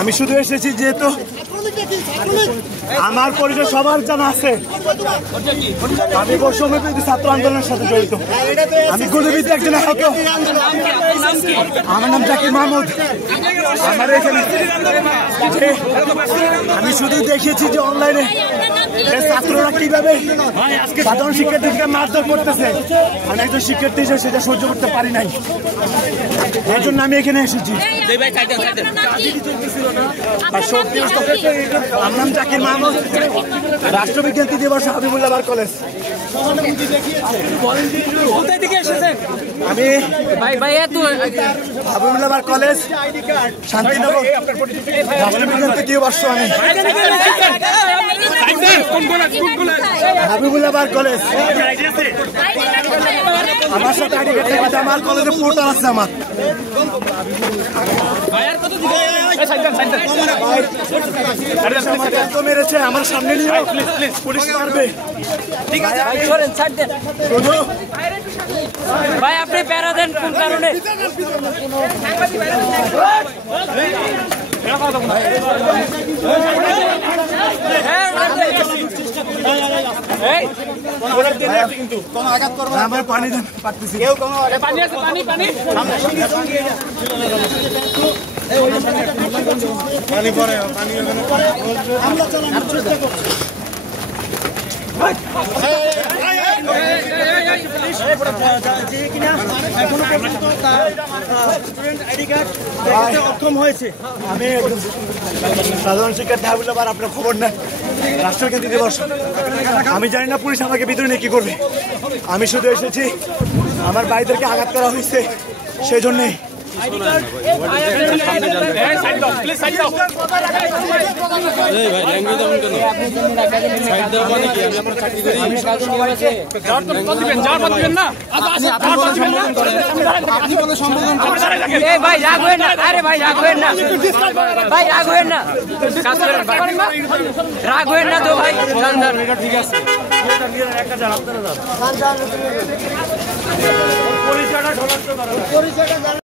আমি শুধু এসেছি যেহেতু আমার পরিচয় সবার জানা আছে। আমি বৈষম্যবিরোধী ছাত্র আন্দোলনের সাথে জড়িত। আমি গুলিবিদ্ধ একজন আহত। আমার নাম জাকির মাহমুদ। আমার এখানে আমি শুধু দেখেছি যে অনলাইনে ছাত্ররা কিভাবে সাধারণ শিক্ষার্থীকে মারধর করতেছে। আমি একজন শিক্ষার্থী হিসেবে সেটা সহ্য করতে পারি নাই, এর জন্য আমি এখানে এসেছি। আমার নাম জাকির মাহমুদ, রাষ্ট্রবিজ্ঞান তৃতীয় বর্ষ হাবিবুল্লাহ বার কলেজ। আমি হাবিবুল্লাহ বার কলেজ শান্তিনগর, রাষ্ট্রবিজ্ঞান তৃতীয় বর্ষ। আমি হাবিবুল্লাহ বার কলেজ। আমার সাথে আইডি কার্ড আছে, আমার কলেজে পোর্টাল আছে। আমার মেরেছে আমার সামনে নিয়ে পুলিশ মারবে। ভাই আপনি প্যারা দেন কোন কারণে? আমার পানি দেন, পারতেছি। পানি পরে আমরা চালানোর চেষ্টা করছি। অক্ষম হয়েছে। আমি সাধারণ শিক্ষার্থী হাবিবুল্লাহ বার, আপনার খবর নেন। রাষ্ট্রবিজ্ঞান তৃতীয় বর্ষ। আমি জানি না পুলিশ আমাকে ভিতরে নিয়ে কি করবে। আমি শুধু এসেছি, আমার ভাইদেরকে আঘাত করা হয়েছে, সেই জন্যই। ভাই রাগ হয়ে না, আরে ভাই রাগ হয়ে না, ভাই রাগ হয়ে না, রাগ হয়ে না তো ভাই। ঠিক আছে।